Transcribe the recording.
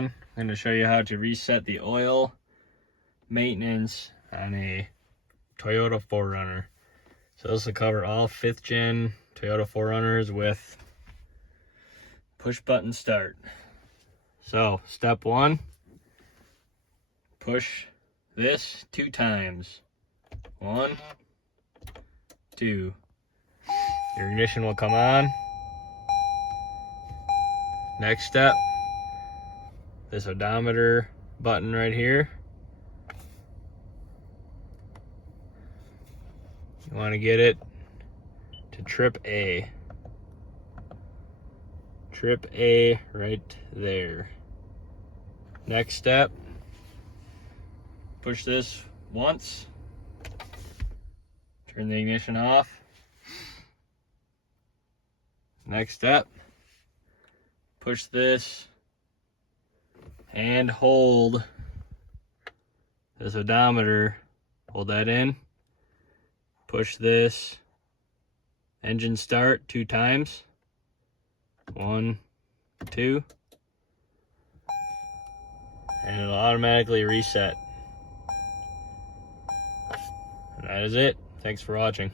everyone. I'm going to show you how to reset the oil maintenance on a Toyota 4Runner. So this will cover all 5th gen Toyota 4Runners with push button start. So step 1, push this 2 times. 1, 2. Your ignition will come on. Next step, this odometer button right here. You want to get it to trip A. Trip A right there. Next step, push this once. Turn the ignition off. Next step, push this and hold this odometer. Hold that in. Push this engine start 2 times. 1, 2. And it'll automatically reset. And that is it. Thanks for watching.